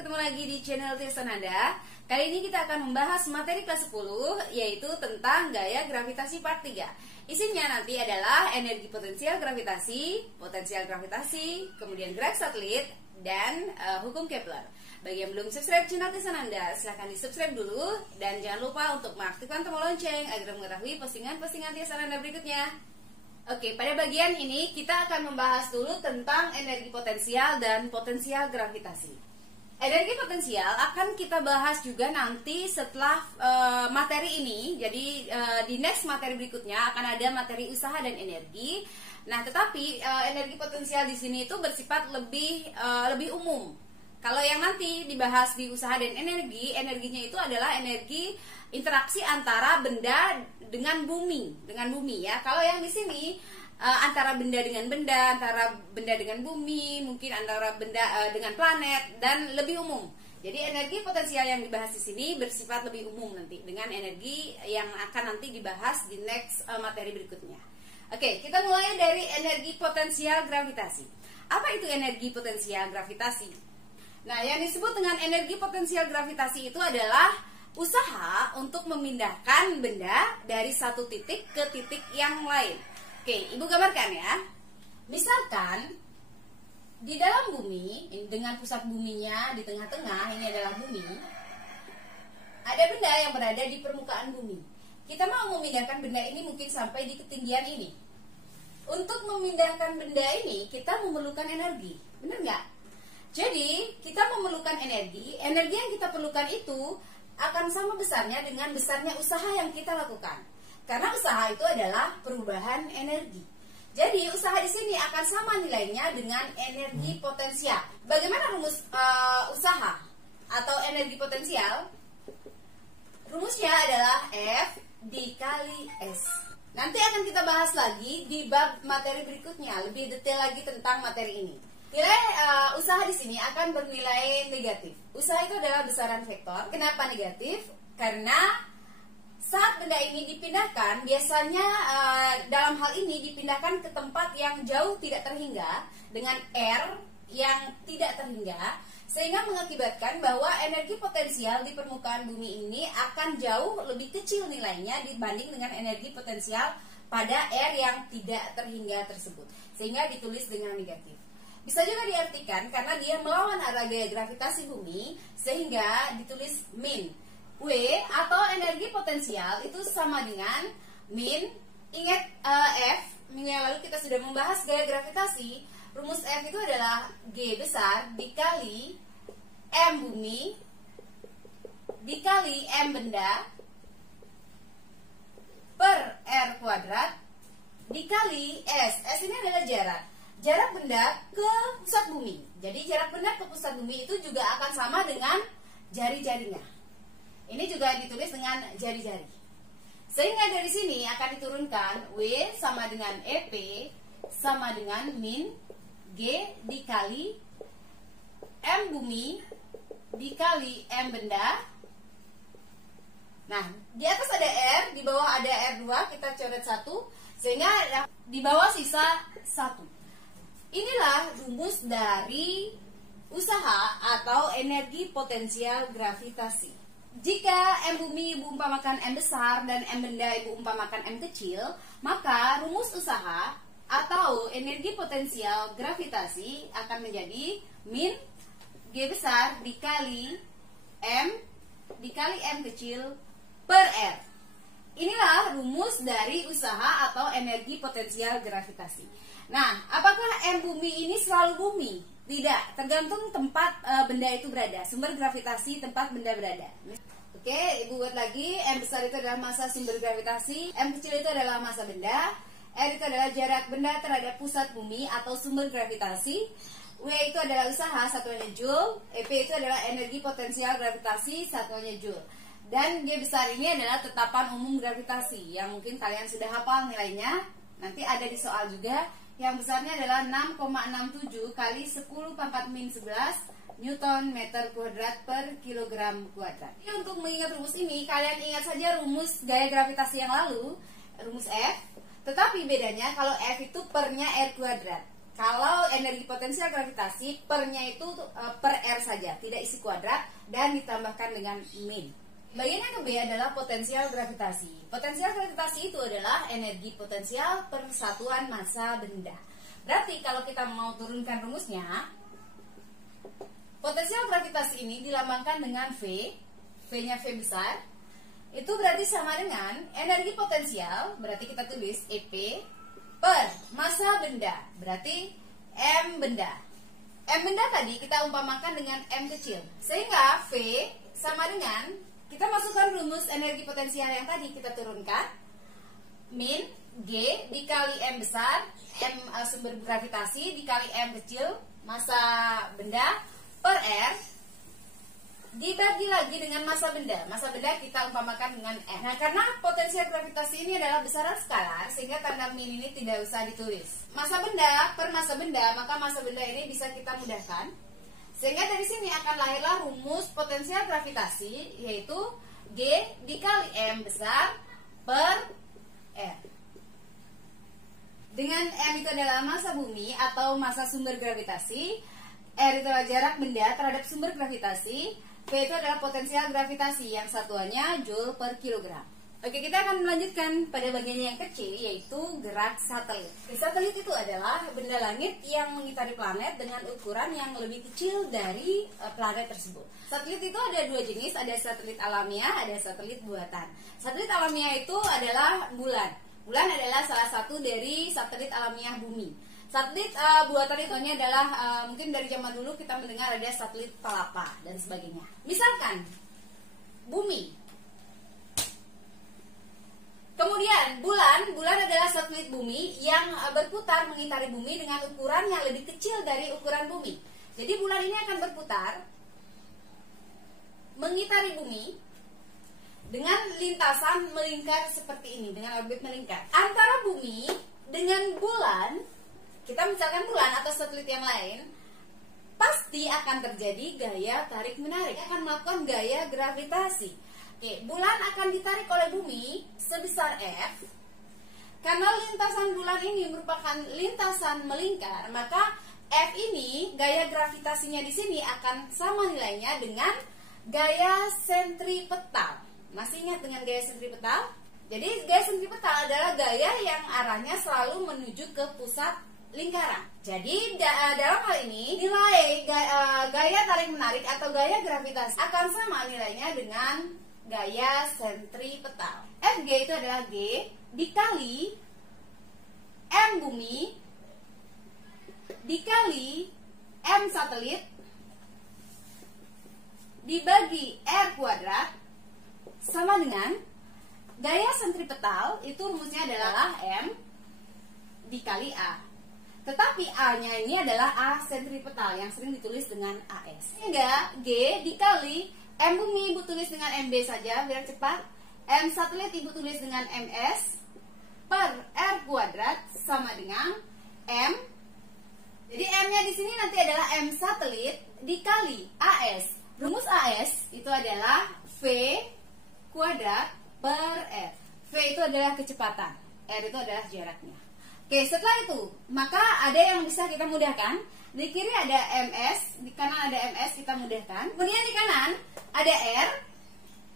ketemu lagi di channel Tirsa Nanda. Kali ini kita akan membahas materi kelas 10, yaitu tentang gaya gravitasi part 3. Isinya nanti adalah energi potensial gravitasi, kemudian gerak satelit, dan hukum Kepler. Bagi yang belum subscribe channel Tirsa Nanda, silahkan di subscribe dulu. Dan jangan lupa untuk mengaktifkan tombol lonceng agar mengetahui postingan-postingan Tirsa Nanda berikutnya. Oke, pada bagian ini kita akan membahas dulu tentang energi potensial dan potensial gravitasi. Energi potensial akan kita bahas juga nanti setelah materi ini. Jadi di next materi berikutnya akan ada materi usaha dan energi. Nah, tetapi energi potensial di sini itu bersifat lebih umum. Kalau yang nanti dibahas di usaha dan energi, energinya itu adalah energi interaksi antara benda dengan bumi ya. Kalau yang di sini antara benda dengan benda, antara benda dengan bumi, mungkin antara benda dengan planet, dan lebih umum. Jadi energi potensial yang dibahas di sini bersifat lebih umum nanti dengan energi yang akan nanti dibahas di next materi berikutnya. Oke, kita mulai dari energi potensial gravitasi. Apa itu energi potensial gravitasi? Nah, yang disebut dengan energi potensial gravitasi itu adalah usaha untuk memindahkan benda dari satu titik ke titik yang lain. Oke, Ibu gambarkan ya. Misalkan di dalam bumi, dengan pusat buminya di tengah-tengah, ini adalah bumi. Ada benda yang berada di permukaan bumi. Kita mau memindahkan benda ini mungkin sampai di ketinggian ini. Untuk memindahkan benda ini, kita memerlukan energi. Benar nggak? Jadi, kita memerlukan energi. Energi yang kita perlukan itu akan sama besarnya dengan besarnya usaha yang kita lakukan. Karena usaha itu adalah perubahan energi. Jadi usaha di sini akan sama nilainya dengan energi potensial. Bagaimana rumus usaha atau energi potensial? Rumusnya adalah F dikali S. Nanti akan kita bahas lagi di bab materi berikutnya, lebih detail lagi tentang materi ini. Nilai usaha di sini akan bernilai negatif. Usaha itu adalah besaran vektor. Kenapa negatif? Karena saat benda ini dipindahkan, biasanya dalam hal ini dipindahkan ke tempat yang jauh tidak terhingga dengan R yang tidak terhingga, sehingga mengakibatkan bahwa energi potensial di permukaan bumi ini akan jauh lebih kecil nilainya dibanding dengan energi potensial pada R yang tidak terhingga tersebut, sehingga ditulis dengan negatif. Bisa juga diartikan karena dia melawan arah gaya gravitasi bumi, sehingga ditulis min. W atau energi potensial itu sama dengan min. Ingat F, minggu yang lalu kita sudah membahas gaya gravitasi. Rumus F itu adalah G besar dikali M bumi dikali M benda per R kuadrat dikali S. S ini adalah jarak benda ke pusat bumi. Jadi jarak benda ke pusat bumi itu juga akan sama dengan jari-jarinya. Ini juga ditulis dengan jari-jari. Sehingga dari sini akan diturunkan W sama dengan EP sama dengan min G dikali M bumi dikali M benda. Nah, di atas ada R, di bawah ada R2, kita coret 1, sehingga di bawah sisa 1. Inilah rumus dari usaha atau energi potensial gravitasi. Jika M bumi Ibu umpamakan M besar dan M benda Ibu umpamakan M kecil, maka rumus usaha atau energi potensial gravitasi akan menjadi min G besar dikali M kecil per R. Inilah rumus dari usaha atau energi potensial gravitasi. Nah, apakah M bumi ini selalu bumi? Tidak, tergantung tempat benda itu berada, sumber gravitasi tempat benda berada. Oke, Ibu buat lagi. M besar itu adalah massa sumber gravitasi, M kecil itu adalah massa benda, R itu adalah jarak benda terhadap pusat bumi atau sumber gravitasi, W itu adalah usaha, satuannya Joule, EP itu adalah energi potensial gravitasi, satuannya Joule. Dan G besar ini adalah tetapan umum gravitasi yang mungkin kalian sudah hafal nilainya. Nanti ada di soal juga. Yang besarnya adalah 6,67 kali 10 pangkat min 11 Newton meter kuadrat per kilogram kuadrat. Jadi untuk mengingat rumus ini, kalian ingat saja rumus gaya gravitasi yang lalu, rumus F. Tetapi bedanya kalau F itu pernya R kuadrat. Kalau energi potensial gravitasi pernya itu per R saja, tidak isi kuadrat dan ditambahkan dengan min. Bagian yang kedua adalah potensial gravitasi. Potensial gravitasi itu adalah energi potensial per satuan massa benda. Berarti kalau kita mau turunkan rumusnya, potensial gravitasi ini dilambangkan dengan V, V-nya V besar. Itu berarti sama dengan energi potensial, berarti kita tulis EP per massa benda, berarti M benda. M benda tadi kita umpamakan dengan M kecil, sehingga V sama dengan, kita masukkan rumus energi potensial yang tadi kita turunkan, min G dikali M besar, M sumber gravitasi dikali M kecil, massa benda, per R, dibagi lagi dengan massa benda. Massa benda kita umpamakan dengan M. Nah, karena potensial gravitasi ini adalah besaran skalar, sehingga tanda min ini tidak usah ditulis. Massa benda per massa benda, maka massa benda ini bisa kita mudahkan. Sehingga dari sini akan lahirlah rumus potensial gravitasi, yaitu G dikali M besar per R. Dengan M itu adalah massa bumi atau massa sumber gravitasi, R itu adalah jarak benda terhadap sumber gravitasi, V itu adalah potensial gravitasi yang satuannya Joule per kilogram. Oke, kita akan melanjutkan pada bagian yang kecil, yaitu gerak satelit. Satelit itu adalah benda langit yang mengitari planet dengan ukuran yang lebih kecil dari planet tersebut. Satelit itu ada dua jenis, ada satelit alamiah, ada satelit buatan. Satelit alamiah itu adalah bulan. Bulan adalah salah satu dari satelit alamiah bumi. Satelit buatan itu adalah mungkin dari zaman dulu kita mendengar ada satelit Palapa dan sebagainya. Misalkan bumi, kemudian bulan adalah satelit bumi yang berputar mengitari bumi dengan ukuran yang lebih kecil dari ukuran bumi. Jadi bulan ini akan berputar mengitari bumi dengan lintasan melingkar seperti ini, dengan orbit melingkar. Antara bumi dengan bulan, kita misalkan bulan atau satelit yang lain, pasti akan terjadi gaya tarik menarik, akan melakukan gaya gravitasi. Oke, bulan akan ditarik oleh bumi sebesar F. Karena lintasan bulan ini merupakan lintasan melingkar, maka F ini gaya gravitasinya di sini akan sama nilainya dengan gaya sentripetal. Masih ingat dengan gaya sentripetal? Jadi gaya sentripetal adalah gaya yang arahnya selalu menuju ke pusat lingkaran. Jadi dalam hal ini nilai gaya tarik menarik atau gaya gravitasi akan sama nilainya dengan gaya sentripetal. Fg itu adalah G dikali M bumi dikali M satelit dibagi R kuadrat sama dengan gaya sentripetal, itu rumusnya adalah M dikali A. Tetapi A-nya ini adalah A sentripetal yang sering ditulis dengan AS. Sehingga G dikali M bumi ibu tulis dengan MB saja biar cepat. M satelit ibu tulis dengan MS per R kuadrat sama dengan M. Jadi M-nya di sini nanti adalah M satelit dikali AS. Rumus AS itu adalah V kuadrat per R. V itu adalah kecepatan, R itu adalah jaraknya. Oke, setelah itu, maka ada yang bisa kita mudahkan. Di kiri ada MS, di kanan ada MS, kita mudahkan. Kemudian di kanan ada R,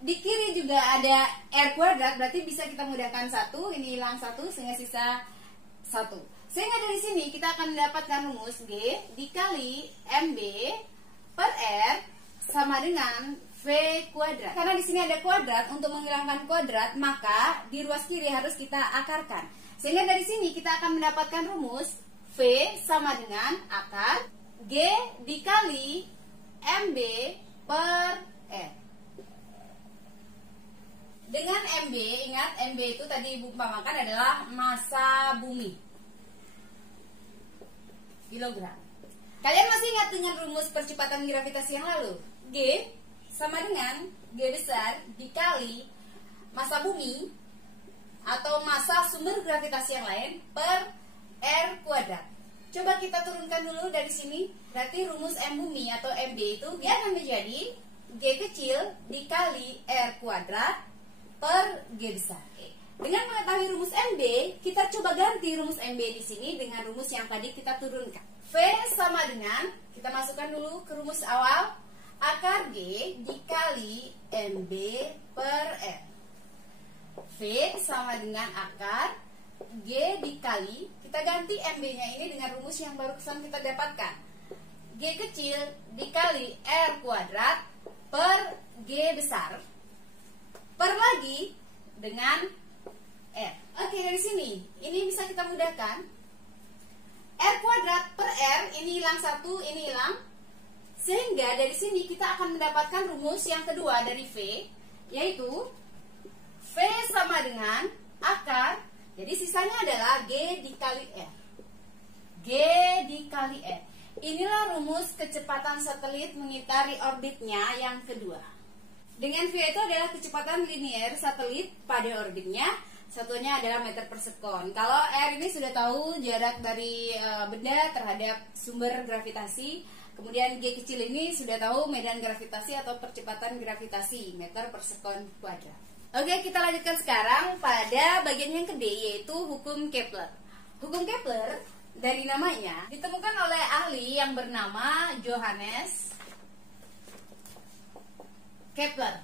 di kiri juga ada R kuadrat, berarti bisa kita mudahkan satu, ini hilang satu, sehingga sisa satu. Sehingga dari sini kita akan mendapatkan rumus G dikali MB per R sama dengan V kuadrat. Karena di sini ada kuadrat, untuk menghilangkan kuadrat, maka di ruas kiri harus kita akarkan. Sehingga dari sini kita akan mendapatkan rumus V sama dengan akar G dikali MB per R. Dengan MB, ingat MB itu tadi ibu umpamakan adalah massa bumi, kilogram. Kalian masih ingat dengan rumus percepatan gravitasi yang lalu? G sama dengan G besar dikali massa bumi atau massa sumber gravitasi yang lain per R kuadrat. Coba kita turunkan dulu dari sini. Berarti rumus M bumi atau MB itu dia akan menjadi G kecil dikali R kuadrat per G besar. Dengan mengetahui rumus MB, kita coba ganti rumus MB di sini dengan rumus yang tadi kita turunkan. V sama dengan, kita masukkan dulu ke rumus awal, akar G dikali MB per R. V sama dengan akar G dikali, kita ganti MB-nya ini dengan rumus yang barusan kita dapatkan. G kecil dikali R kuadrat per G besar, per lagi dengan R. Oke, dari sini, ini bisa kita mudahkan. R kuadrat per R, ini hilang satu, ini hilang. Sehingga dari sini kita akan mendapatkan rumus yang kedua dari V, yaitu V sama dengan akar, jadi sisanya adalah G dikali R. G dikali R. Inilah rumus kecepatan satelit mengitari orbitnya yang kedua. Dengan V itu adalah kecepatan linear satelit pada orbitnya, satunya adalah meter per sekon. Kalau R ini sudah tahu jarak dari benda terhadap sumber gravitasi. Kemudian G kecil ini sudah tahu medan gravitasi atau percepatan gravitasi, meter per sekon kuadrat. Oke, kita lanjutkan sekarang pada bagian yang kedua, yaitu hukum Kepler. Hukum Kepler dari namanya ditemukan oleh ahli yang bernama Johannes Kepler.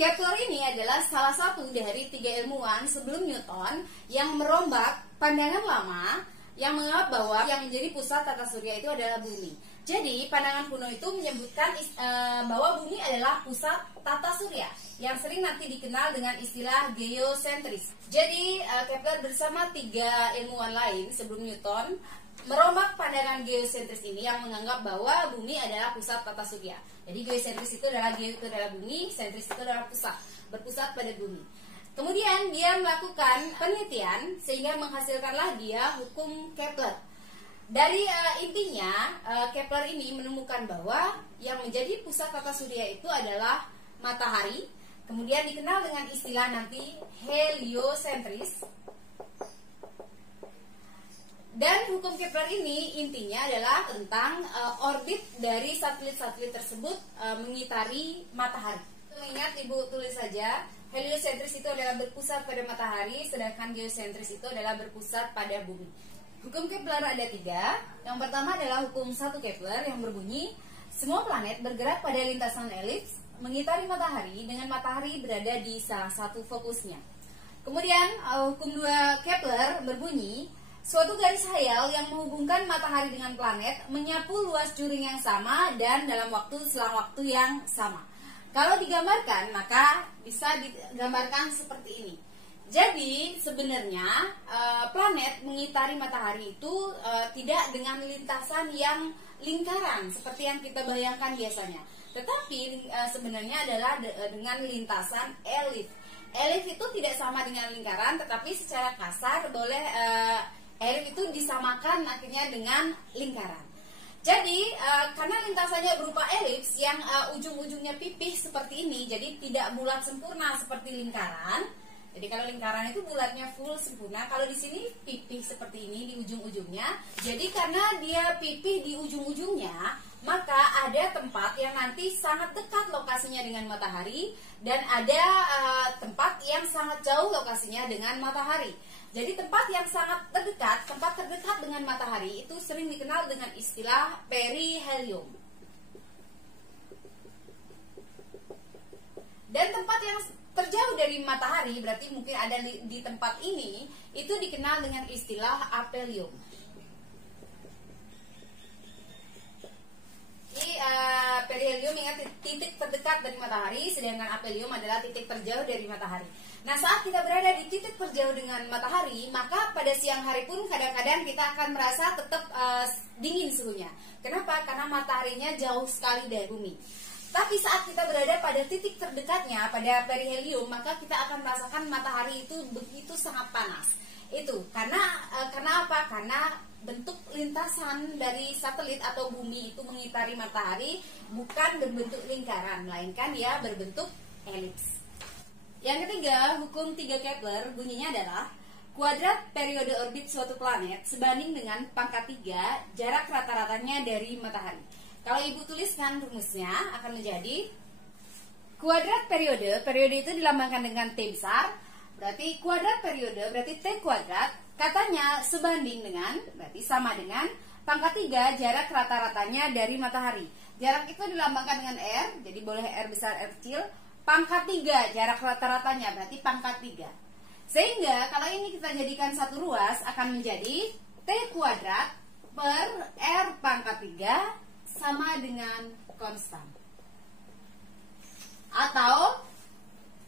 Kepler ini adalah salah satu dari 3 ilmuwan sebelum Newton yang merombak pandangan lama yang menganggap bahwa yang menjadi pusat tata surya itu adalah bumi. Jadi pandangan kuno itu menyebutkan bahwa bumi adalah pusat tata surya yang sering nanti dikenal dengan istilah geosentris. Jadi Kepler bersama 3 ilmuwan lain sebelum Newton merombak pandangan geosentris ini yang menganggap bahwa bumi adalah pusat tata surya. Jadi geosentris itu adalah geo itu adalah bumi, sentris itu adalah pusat, berpusat pada bumi. Kemudian dia melakukan penelitian sehingga menghasilkanlah dia hukum Kepler. Dari intinya Kepler ini menemukan bahwa yang menjadi pusat tata surya itu adalah matahari, kemudian dikenal dengan istilah nanti heliosentris. Dan hukum Kepler ini intinya adalah tentang orbit dari satelit-satelit tersebut mengitari matahari. Ingat, Ibu tulis saja, heliosentris itu adalah berpusat pada matahari, sedangkan geosentris itu adalah berpusat pada bumi. Hukum Kepler ada 3. Yang pertama adalah hukum 1 Kepler yang berbunyi semua planet bergerak pada lintasan elips mengitari matahari dengan matahari berada di salah satu fokusnya. Kemudian hukum 2 Kepler berbunyi suatu garis hayal yang menghubungkan matahari dengan planet menyapu luas juring yang sama dan dalam selang waktu yang sama. Kalau digambarkan, maka bisa digambarkan seperti ini. Jadi sebenarnya planet mengitari matahari itu tidak dengan lintasan yang lingkaran seperti yang kita bayangkan biasanya, tetapi sebenarnya adalah dengan lintasan elips. Elips itu tidak sama dengan lingkaran, tetapi secara kasar boleh elips itu disamakan akhirnya dengan lingkaran. Jadi karena lintasannya berupa elips yang ujung-ujungnya pipih seperti ini, jadi tidak bulat sempurna seperti lingkaran. Jadi kalau lingkaran itu bulatnya full sempurna, kalau di sini pipih seperti ini di ujung-ujungnya. Jadi karena dia pipih di ujung-ujungnya, maka ada tempat yang nanti sangat dekat lokasinya dengan matahari dan ada tempat yang sangat jauh lokasinya dengan matahari. Jadi tempat yang sangat terdekat, tempat terdekat dengan matahari itu sering dikenal dengan istilah perihelium. Dan tempat yang terjauh dari matahari, berarti mungkin ada di tempat ini, itu dikenal dengan istilah aphelium. Jadi perihelium ingat titik terdekat dari matahari, sedangkan aphelium adalah titik terjauh dari matahari. Nah, saat kita berada di titik terjauh dengan matahari, maka pada siang hari pun kadang-kadang kita akan merasa tetap dingin suhunya. Kenapa? Karena mataharinya jauh sekali dari bumi. Tapi saat kita berada pada titik terdekatnya, pada perihelium, maka kita akan merasakan matahari itu begitu sangat panas. Itu karena apa? Karena bentuk lintasan dari satelit atau bumi itu mengitari matahari bukan berbentuk lingkaran, melainkan dia berbentuk elips. Yang ketiga, hukum 3 Kepler bunyinya adalah kuadrat periode orbit suatu planet sebanding dengan pangkat 3 jarak rata-ratanya dari matahari. Kalau Ibu tuliskan rumusnya akan menjadi Kuadrat periode, periode itu dilambangkan dengan T besar. Berarti kuadrat periode, berarti T kuadrat, katanya sebanding dengan, berarti sama dengan pangkat 3 jarak rata-ratanya dari matahari. Jarak itu dilambangkan dengan R, jadi boleh R besar, R kecil. Pangkat 3 jarak rata-ratanya, berarti pangkat 3. Sehingga kalau ini kita jadikan satu ruas, akan menjadi T kuadrat per R pangkat 3 sama dengan konstan. Atau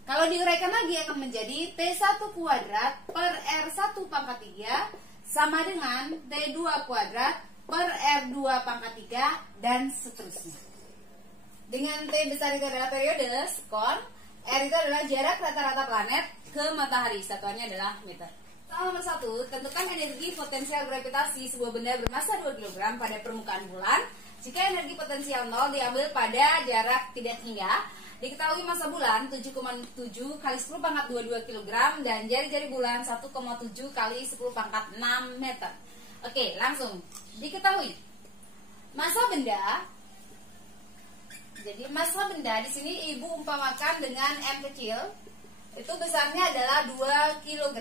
kalau diuraikan lagi akan menjadi T1 kuadrat per R1 pangkat 3 sama dengan T2 kuadrat per R2 pangkat 3 dan seterusnya. Dengan T besar itu adalah periode, skor, R itu adalah jarak rata-rata planet ke matahari, satuannya adalah meter. Soal nomor 1, tentukan energi potensial gravitasi sebuah benda bermassa 2 kg pada permukaan bulan jika energi potensial 0 diambil pada jarak tidak hingga. Diketahui massa bulan 7,7 kali 10 pangkat 22 kg dan jari-jari bulan 1,7 kali 10 pangkat 6 meter. Oke, langsung diketahui massa benda. Jadi massa benda di sini ibu umpamakan dengan M kecil, itu besarnya adalah 2 kg.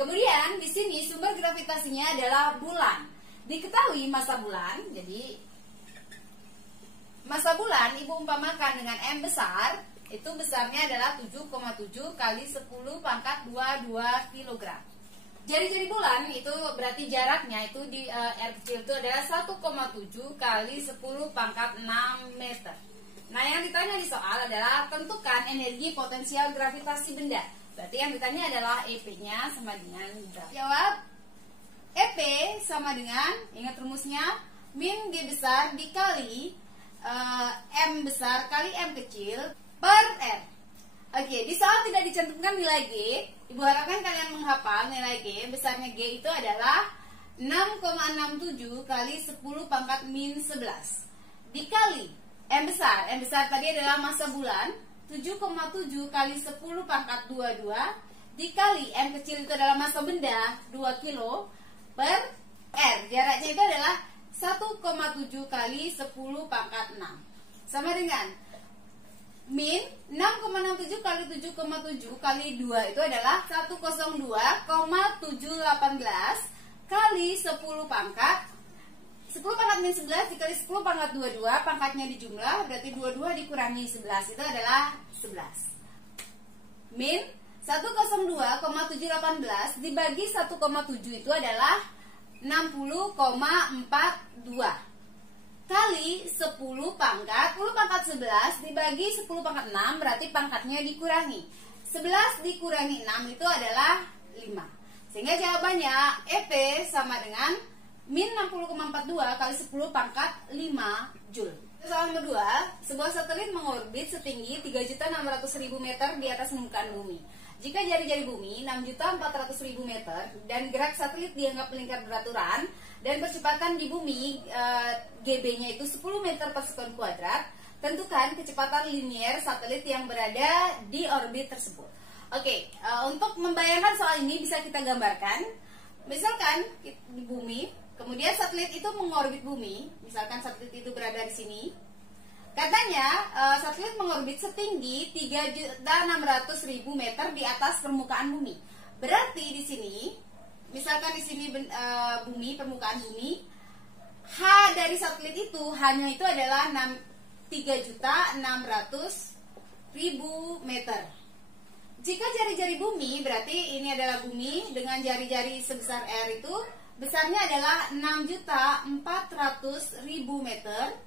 Kemudian di sini sumber gravitasinya adalah bulan. Diketahui massa bulan, jadi massa bulan ibu umpamakan dengan M besar, itu besarnya adalah 7,7 kali 10 pangkat 22 kg. Jari-jari bulan itu berarti jaraknya itu di R kecil itu adalah 1,7 kali 10 pangkat 6 meter. Nah, yang ditanya di soal adalah tentukan energi potensial gravitasi benda. Berarti yang ditanya adalah EP-nya sama dengan berapa? Jawab, EP sama dengan, ingat rumusnya, min G besar dikali M besar kali M kecil per R. Oke, di soal tidak dicantumkan nilai G. Ibu harapkan kalian menghafal nilai G. Besarnya G itu adalah 6,67 kali 10 pangkat min 11 dikali M besar. M besar tadi adalah massa bulan, 7,7 kali 10 pangkat 22 dikali M kecil itu adalah massa benda 2 kilo per R. Jaraknya itu adalah 1,7 kali 10 pangkat 6 sama dengan min 6,67 kali 7,7 kali 2 itu adalah 102,718 kali 10 pangkat 10 pangkat min 11 dikali 10 pangkat 22, pangkatnya dijumlah berarti 22 dikurangi 11 itu adalah 11. Min 102,718 dibagi 1,7 itu adalah 60,42 kali 10 pangkat 10 pangkat 11 dibagi 10 pangkat 6 berarti pangkatnya dikurangi 11 dikurangi 6 itu adalah 5. Sehingga jawabannya EP sama dengan min 60,42 kali 10 pangkat 5 Joule. Soal nomor 2, sebuah satelit mengorbit setinggi 3.600.000 meter di atas permukaan bumi. Jika jari-jari bumi 6.400.000 meter dan gerak satelit dianggap melingkar beraturan dan percepatan di bumi GB-nya itu 10 meter per sekon kuadrat, tentukan kecepatan linier satelit yang berada di orbit tersebut. Oke, untuk membayangkan soal ini bisa kita gambarkan. Misalkan di bumi, kemudian satelit itu mengorbit bumi, misalkan satelit itu berada di sini. Katanya satelit mengorbit setinggi 3.600.000 meter di atas permukaan bumi. Berarti di sini, misalkan di sini bumi, permukaan bumi, H dari satelit itu hanya itu adalah 3.600.000 meter. Jika jari-jari bumi, berarti ini adalah bumi dengan jari-jari sebesar R itu besarnya adalah 6.400.000 meter.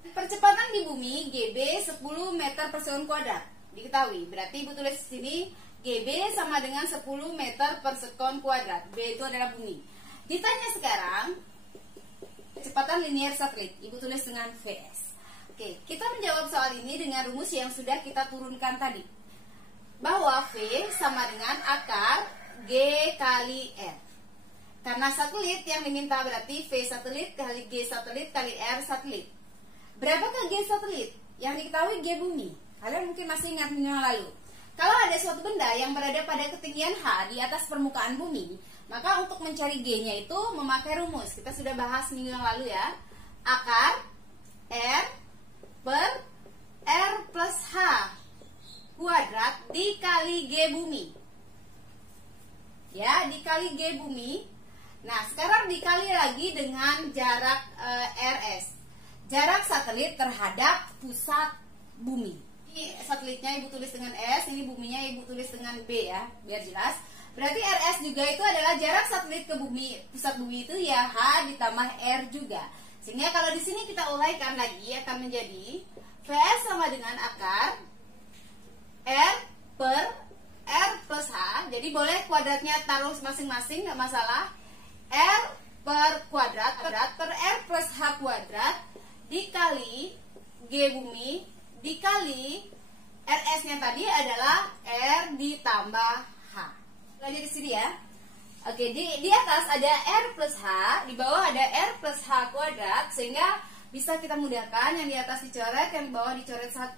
Percepatan di bumi GB 10 meter per sekon kuadrat. Diketahui, berarti ibu tulis di sini GB sama dengan 10 meter per sekon kuadrat. B itu adalah bumi. Ditanya sekarang kecepatan linier satelit, ibu tulis dengan VS. Oke, kita menjawab soal ini dengan rumus yang sudah kita turunkan tadi, bahwa V sama dengan akar G kali R. Karena satelit yang diminta berarti V satelit kali G satelit kali R satelit. Berapakah G satelit? Yang diketahui G bumi. Kalian mungkin masih ingat minggu yang lalu. Kalau ada suatu benda yang berada pada ketinggian H di atas permukaan bumi, maka untuk mencari G-nya itu memakai rumus. Kita sudah bahas minggu yang lalu ya. Akar R per R plus H kuadrat dikali G bumi. Ya, dikali G bumi. Nah, sekarang dikali lagi dengan jarak RS. Jarak satelit terhadap pusat bumi. Ini satelitnya Ibu tulis dengan S, ini buminya Ibu tulis dengan B ya, biar jelas. Berarti RS juga itu adalah jarak satelit ke bumi. Pusat bumi itu ya H ditambah R juga. Sehingga kalau di sini kita uraikan lagi akan menjadi VS sama dengan akar R per R plus H. Jadi boleh kuadratnya taruh masing-masing, nggak masalah. R per kuadrat per R plus H kuadrat dikali G bumi dikali RS-nya tadi adalah R ditambah H. Belajar di sini ya. Oke, di atas ada R plus H, di bawah ada R plus H kuadrat, sehingga bisa kita mudahkan yang di atas dicoret, yang di bawah dicoret 1.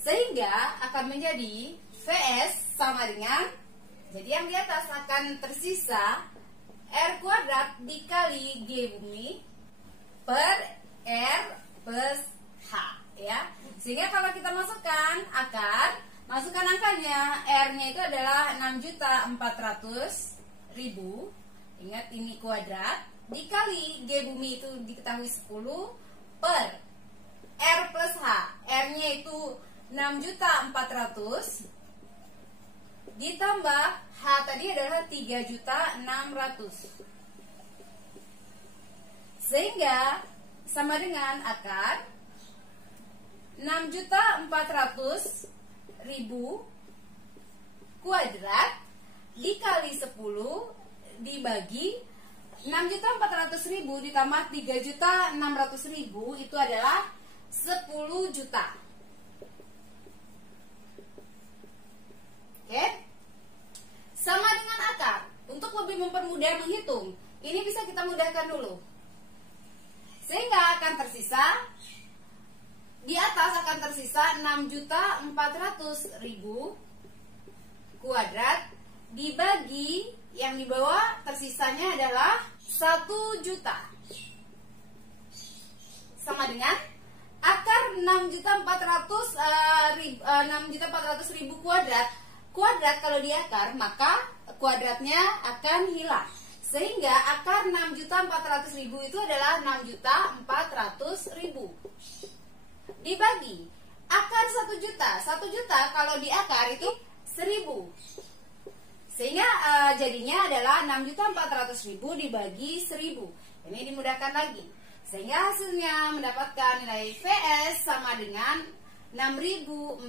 Sehingga akan menjadi VS sama dengan, jadi yang di atas akan tersisa R kuadrat dikali G bumi per R plus H ya. Sehingga kalau kita masukkan akar, masukkan angkanya, R-nya itu adalah 6.400.000. Ingat ini kuadrat dikali G bumi itu diketahui 10 per R plus H. R-nya itu 6.400.000 ditambah H tadi adalah 3.600.000. Sehingga sama dengan akar 6.400.000 kuadrat dikali 10 dibagi 6.400.000 ditambah 3.600.000 itu adalah 10 juta. Oke? Sama dengan akar. Untuk lebih mempermudah menghitung, ini bisa kita mudahkan dulu. Sehingga akan tersisa, di atas akan tersisa 6.400.000 kuadrat dibagi yang di bawah tersisanya adalah 1 juta. Sama dengan akar 6.400.000 kuadrat. Kuadrat kalau di akar maka kuadratnya akan hilang. Sehingga akar 6.400.000 itu adalah 6.400.000 dibagi akar 1 juta. 1 juta kalau di akar itu 1.000. Sehingga jadinya adalah 6.400.000 dibagi 1.000. Ini dimudahkan lagi. Sehingga hasilnya mendapatkan nilai VS sama dengan 6.400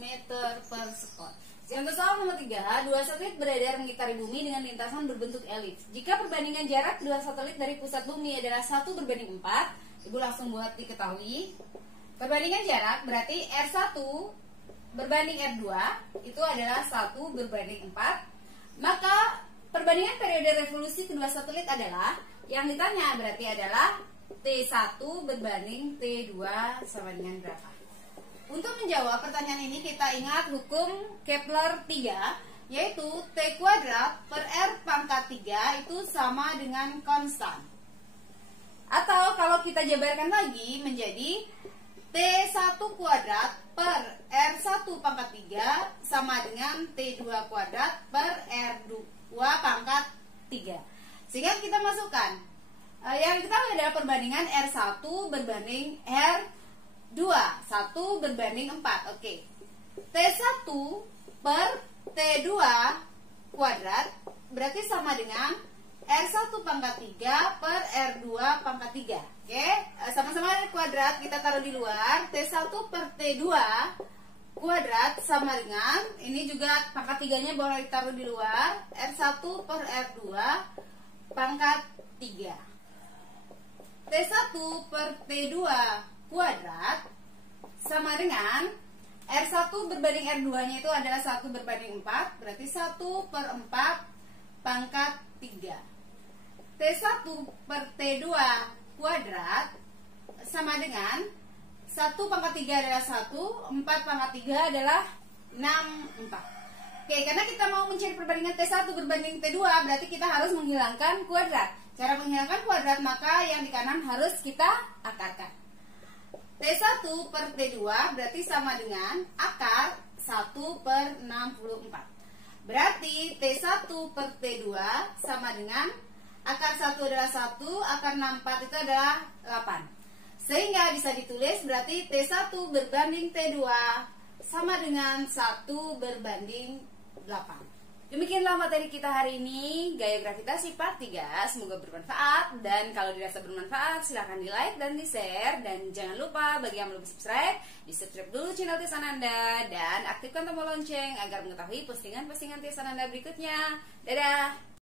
meter per sekon. Contoh soal nomor 3, dua satelit beredar mengitari bumi dengan lintasan berbentuk elips. Jika perbandingan jarak dua satelit dari pusat bumi adalah 1:4, Ibu langsung buat diketahui. Perbandingan jarak berarti R1 berbanding R2 itu adalah 1:4. Maka perbandingan periode revolusi kedua satelit adalah, yang ditanya berarti adalah T1 berbanding T2 sama dengan berapa? Untuk menjawab pertanyaan ini kita ingat hukum Kepler 3, yaitu T kuadrat per R pangkat 3 itu sama dengan konstan. Atau kalau kita jabarkan lagi menjadi T1 kuadrat per R1 pangkat 3 sama dengan T2 kuadrat per R2 pangkat 3. Sehingga kita masukkan, yang kita adalah perbandingan R1 berbanding R2, 1 berbanding 4. Oke. T1 per T2 kuadrat berarti sama dengan R1 pangkat 3 per R2 pangkat 3. Oke, sama-sama kuadrat kita taruh di luar. T1 per T2 kuadrat sama dengan, ini juga pangkat 3-nya boleh ditaruh di luar, R1 per R2 pangkat 3. T1 per T2 kuadrat sama dengan R1 berbanding R2-nya itu adalah 1 berbanding 4, berarti 1 per 4 pangkat 3. T1 per T2 kuadrat sama dengan 1 pangkat 3 adalah 1, 4 pangkat 3 adalah 6, 4. Oke, karena kita mau mencari perbandingan T1 berbanding T2, berarti kita harus menghilangkan kuadrat. Cara menghilangkan kuadrat, maka yang di kanan harus kita akarkan. T1 per T2 berarti sama dengan akar 1 per 64. Berarti T1 per T2 sama dengan akar 1 adalah 1, akar 64 itu adalah 8. Sehingga bisa ditulis berarti T1 berbanding T2 sama dengan 1 berbanding 8. Demikianlah materi kita hari ini, gaya gravitasi part 3. Semoga bermanfaat, dan kalau dirasa bermanfaat silahkan di like dan di share. Dan jangan lupa bagi yang belum subscribe, di subscribe dulu channel Tia Sananda dan aktifkan tombol lonceng agar mengetahui postingan-postingan Tia Sananda berikutnya. Dadah.